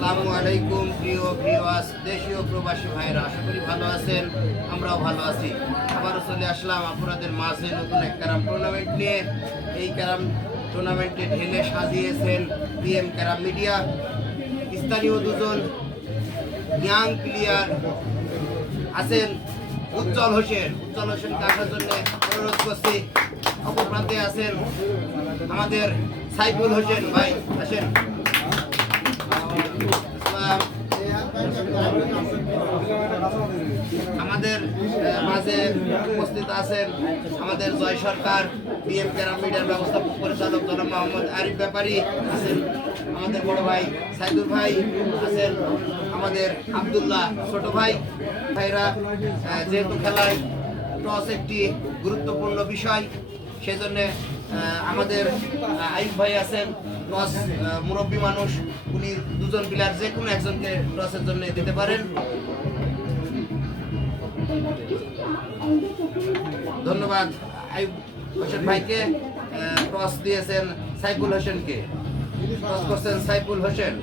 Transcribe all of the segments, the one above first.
আসসালামু আলাইকুম, প্রিয় ভিওয়াস দেশীয় প্রবাসী ভাইরা আশা করি ভালো আছেন, আমরাও ভালো আছি। আবারও চলে আসলাম আপনাদের মাঝে নতুন এক ক্যারাম টুর্নামেন্ট নিয়ে। এই ক্যারাম টুর্নামেন্টে ঢেলে সাজিয়েছেন পিএম ক্যারাম মিডিয়া। স্থানীয় দুজন ইয়াং প্লেয়ার আছেন উজ্জ্বল হোসেন। উজ্জ্বল হোসেন আসার জন্য অনুরোধ করছি, অপর প্রান্তে আছেন আমাদের সাইফুল হোসেন ভাই। আসেন। আমাদের মাঝে উপস্থিত আছেন আমাদের জয় সরকার পিএম ক্যারাম ব্যবস্থাপক পরিচালক জনাব মোহাম্মদ আরিফ ব্যাপারী আছেন, আমাদের বড় ভাই সাইদুল ভাই আছেন, আমাদের আব্দুল্লাহ ছোট ভাই। ভাইরা যেহেতু খেলায় টস একটি গুরুত্বপূর্ণ বিষয়, সেজন্য আমাদের আইব ভাই আছেন টস মুরব্বী মানুষ, উনি দুজন প্লেয়ার, যে কোনো একজনকে টসের জন্য দিতে পারেন। ধন্যবাদ আইব হোসেন ভাইকে টস দিয়েছেন সাইফুল হোসেনকে। টস করছেন সাইফুল হোসেন।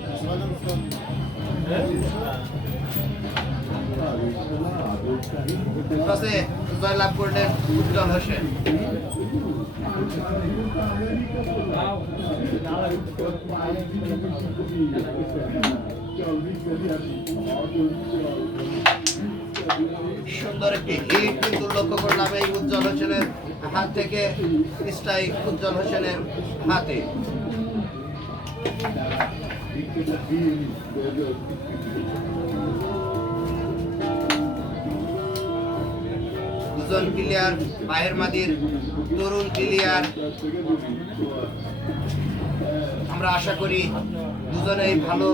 টসে জয়লাভ করলেন উজ্জ্বল হোসেন সুন্দর একটি হিট কিন্তু লক্ষ্য করলাম, এই উজ্জ্বল হোসেনের হাত থেকে, স্ট্রাইক উজ্জ্বল হোসেনের হাতে। দুজন প্লেয়ার, বাহের মাদির, তরুণ প্লেয়ার। আমরা আশা করি দুজনেই ভালো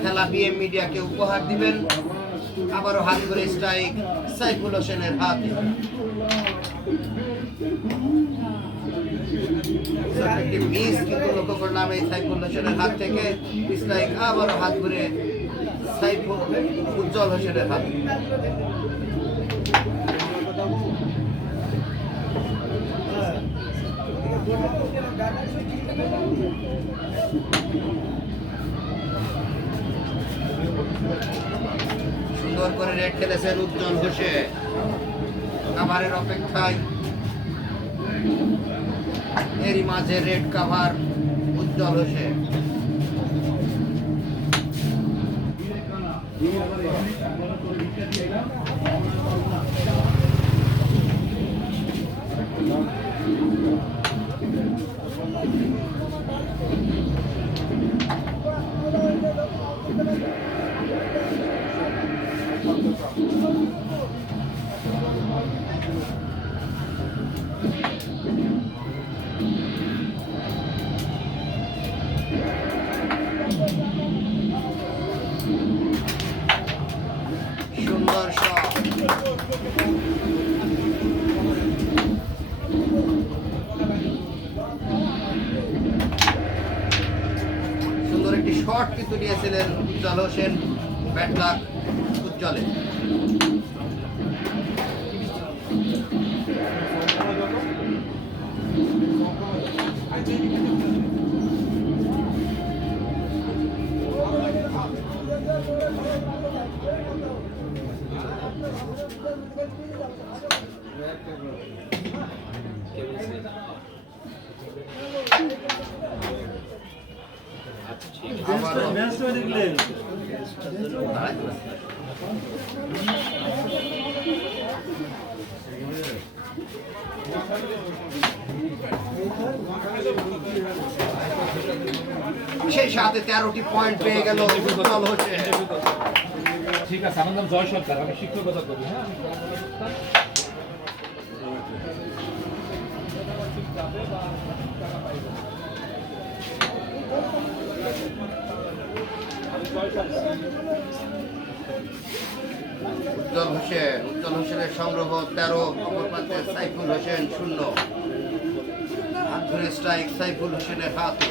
খেলা বিএম মিডিয়াকে উপহার দিবেন। আবারও হাত করে স্ট্রাইক সাইফুল হোসেনের হাতে। কিন্তু এই সাইফুল হাত থেকে। স্ট্রাইক আবারও হাত ঘুরে সাইফুল, উজ্জ্বল হোসেনের হাত। সুন্দর করে রেড খেলেছেন উজ্জ্বল হোসেন কাভারের অপেক্ষায় এরই মাঝে রেড কাভার উজ্জ্বল হোসেন সুন্দর どうなんだ? নিয়েছিলেন উজ্জ্বল হোসেন ব্যাট লাক সেই সাথে তেরোটি পয়েন্ট পেয়ে গেল হোসেন ঠিক আছে, আমার নাম জয় সরকার, আমি শিক্ষকতা করি হ্যাঁ। উজ্জ্বল হোসেন, উজ্জ্বল হোসেনের সংগ্রহ তেরো, অপর সাইফুল হোসেন শূন্য। হাত ধরে স্ট্রাইক সাইফুল হোসেনের হাতে।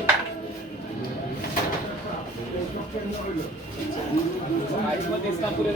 আইসমাতে ইসলামপুরের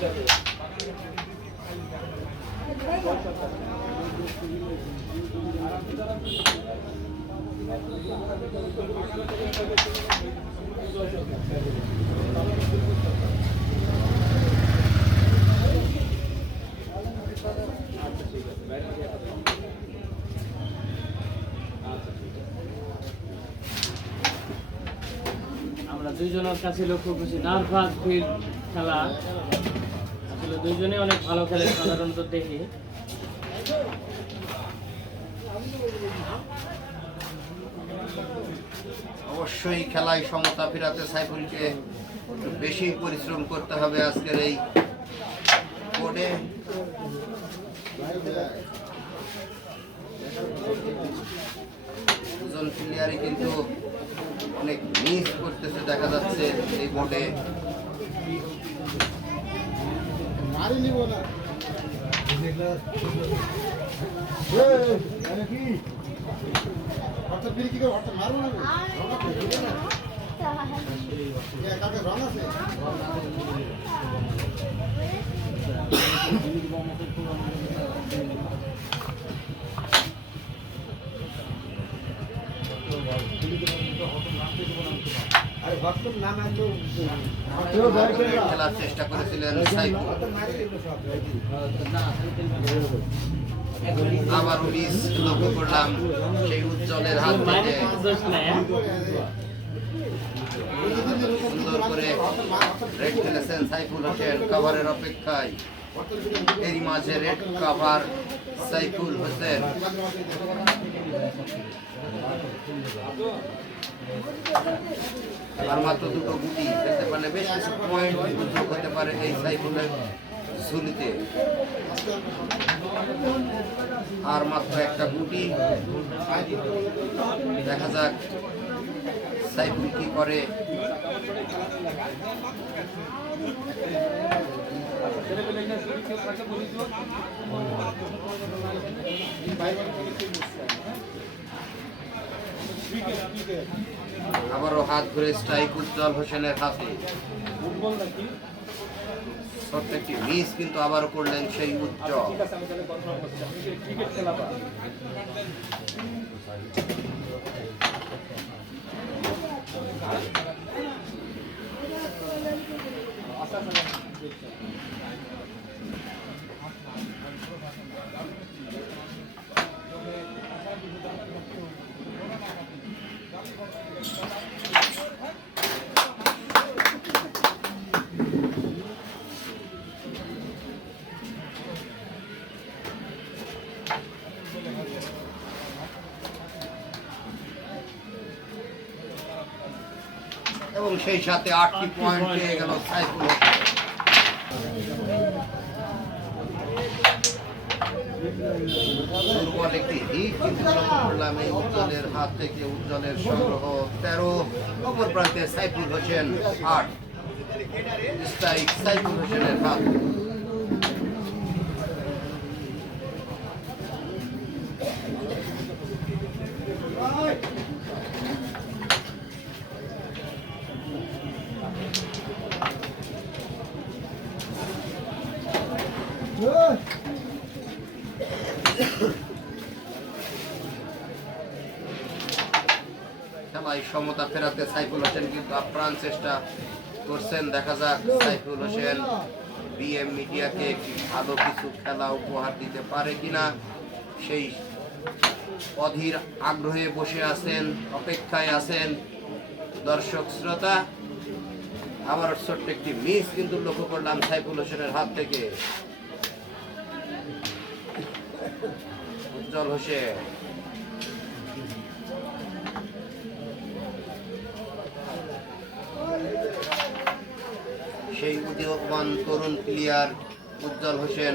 যে আমরা দুইজনের কাছে লক্ষ্য করছি নার্ভাস খেলা। আসলে দুইজনে অনেক ভালো খেলে, সাধারণত দেখি। অবশ্যই খেলায় সমতা ফেরাতে সাইফুলকে বেশি পরিশ্রম করতে হবে আজকের এই বোর্ডে। দুজন প্লেয়ারই কিন্তু অনেক মিস করতেছে দেখা যাচ্ছে এই বোর্ডে খেলার চেষ্টা করেছিলেন আবারও মিস লক্ষ্য করলাম সেই উজ্জ্বলের হাত থেকে? সুন্দর করে রেড খেলেছেন সাইফুল হোসেন কভারের অপেক্ষায়। এরই মাঝে রেড কভার সাইফুল হোসেন। আর মাত্র দুটো গুটি খেলতে পারলে বেশ কিছু পয়েন্ট হতে পারে এই সাইফুলের ঝুলিতে। আর মাত্র একটা গুটি। দেখা যাক সাইফুল কি করে। আবারও হাত ধরে স্ট্রাইক উজ্জ্বল হোসেনের হাতে। একটি মিস কিন্তু আবারও করলেন সেই উজ্জ্বল সেই সাথে আটটি পয়েন্ট পেয়ে গেল সাইফুল ফুটবল একটি হিট কিন্তু লক্ষ্য করলাম এই উজ্জ্বলের হাত থেকে উজ্জ্বলের সংগ্রহ তেরো। অপর প্রান্তে সাইফুল হোসেন আট। স্ট্রাইক সাইফুল হোসেনের হাত। সমতা ফেরাতে সাইফুল হোসেন কিন্তু আপ্রাণ চেষ্টা করছেন। দেখা যাক সাইফুল হোসেন বিএম মিডিয়াকে ভালো কিছু খেলা উপহার দিতে পারে কিনা। সেই অধীর আগ্রহে বসে আছেন, অপেক্ষায় আছেন দর্শক শ্রোতা। আবার ছোট্ট একটি মিস কিন্তু লক্ষ্য করলাম সাইফুল হোসেনের হাত থেকে। উজ্জ্বল হোসেন। সেই উদীয়মান তরুণ প্লেয়ার উজ্জ্বল হোসেন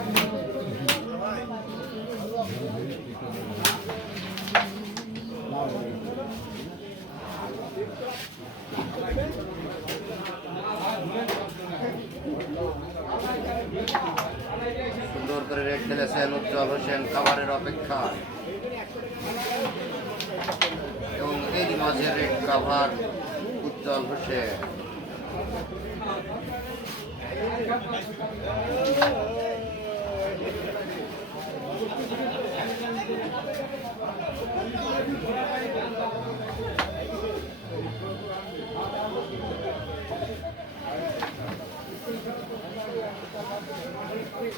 সুন্দর করে রেড খেলেছেন উজ্জ্বল হোসেন খাবারের অপেক্ষা। এবং এই মাঝে রেড কাভার উজ্জ্বল হোসেন। নিখুঁত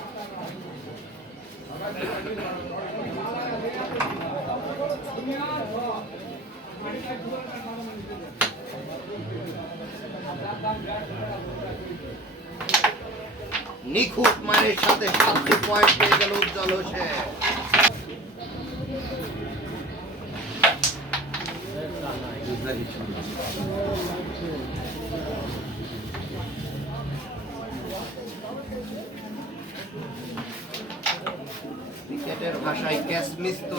মায়ের সাথে সাতটি পয়েন্ট পেয়ে গেল উজ্জ্বল হোসেন। ক্রিকেটের ভাষায় তো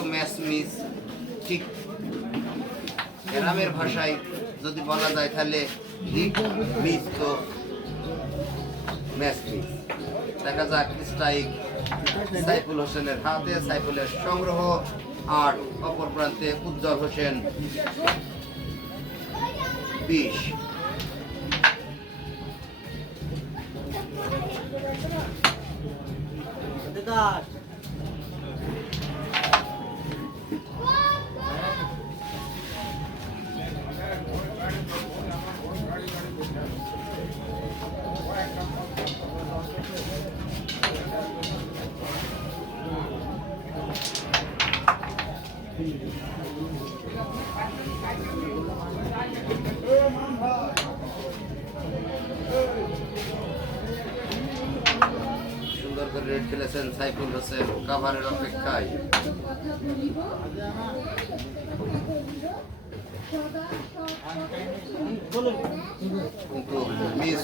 ঠিক। গ্রামের ভাষায় যদি বলা যায় তাহলে মিস তো ম্যাচ মিস। দেখা যাক, স্ট্রাইক সাইফুল হোসেনের হাতে, সাইফুলের সংগ্রহ। আর অপর প্রান্তে উজ্জ্বল হোসেন, বিশ। সুন্দর কাভারের অপেক্ষায়। কিন্তু মিস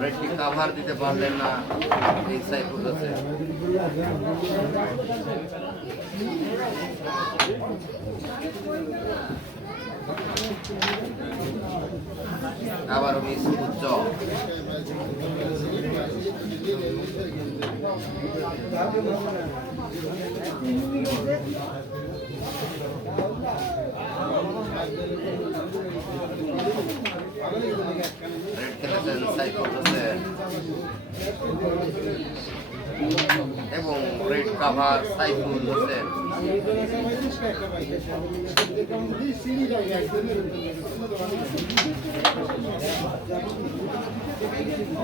রেডটি কাভার দিতে পারলেন না, এই সাইফুল হোসেন? আবারও মিস উজ্জ্বল এবং রেড কাভার সাইফুল হোসেন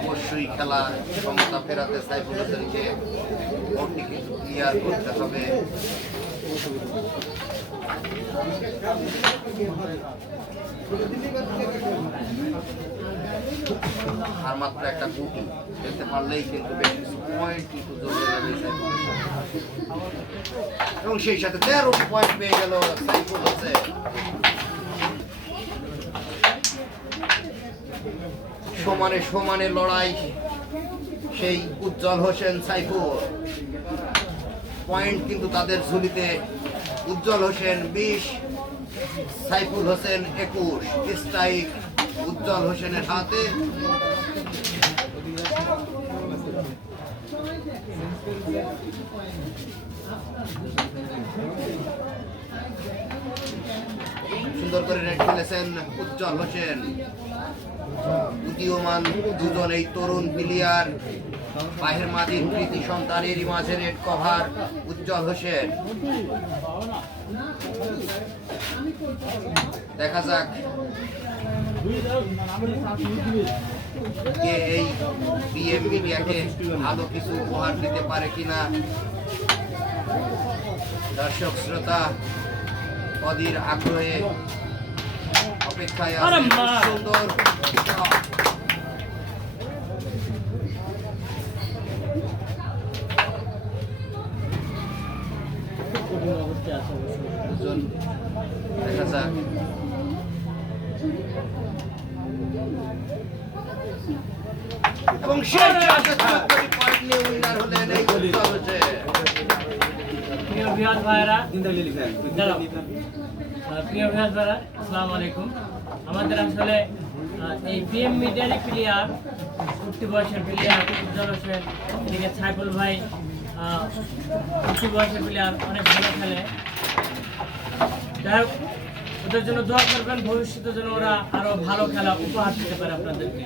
অবশ্যই খেলা ক্ষমতা ফেরাতে সাইফুল হোসেনকে ভোটটি কিন্তু ক্লিয়ার করতে হবে। আর মাত্র একটা গুটি খেলতে পারলেই কিন্তু এবং সেই সাথে তেরো পয়েন্ট পেয়ে গেল সমানে সমানে লড়াই, সেই উজ্জ্বল হোসেন সাইফুল। পয়েন্ট কিন্তু তাদের ঝুলিতে উজ্জ্বল হোসেন বিশ, সাইফুল হোসেন একুশ। স্ট্রাইক উজ্জ্বল হোসেনের হাতে সুন্দর করে রেড খেলেছেন উজ্জ্বল হোসেন। উদীয়মান দুজন এই তরুণ প্লেয়ার। বাহির মাদির কৃতি সন্তানেরই মাঝে রেড কভার উজ্জ্বল হোসেন। দেখা যাক কে এই বিএম মিডিয়াকে ভালো কিছু উপহার দিতে পারে কিনা দর্শক শ্রোতা অধীর আগ্রহে অপেক্ষায়! সুন্দর shot। কঠিন অবস্থায় আছে অবশ্যই দুজন দেখা যাক এবং শেষ চাষে চুয়াত্তর পয়েন্ট নিয়ে উইনার হলেন এই উজ্জ্বল হোসেন ভাইরা। প্রিয় ভাইরা আসসালামু আলাইকুম। আমাদের আসলে এই পিএম মিডিয়ারই প্লেয়ার উঠতি বয়সের প্লেয়ার উজ্জ্বল হোসেন এদিকে সাইফুল ভাই উঠতি বয়সের প্লেয়ার অনেক ভালো খেলে। যাই হোক ওদের জন্য দোয়া করবেন ভবিষ্যতের জন্য ওরা আরও ভালো খেলা উপহার দিতে পারে আপনাদেরকে।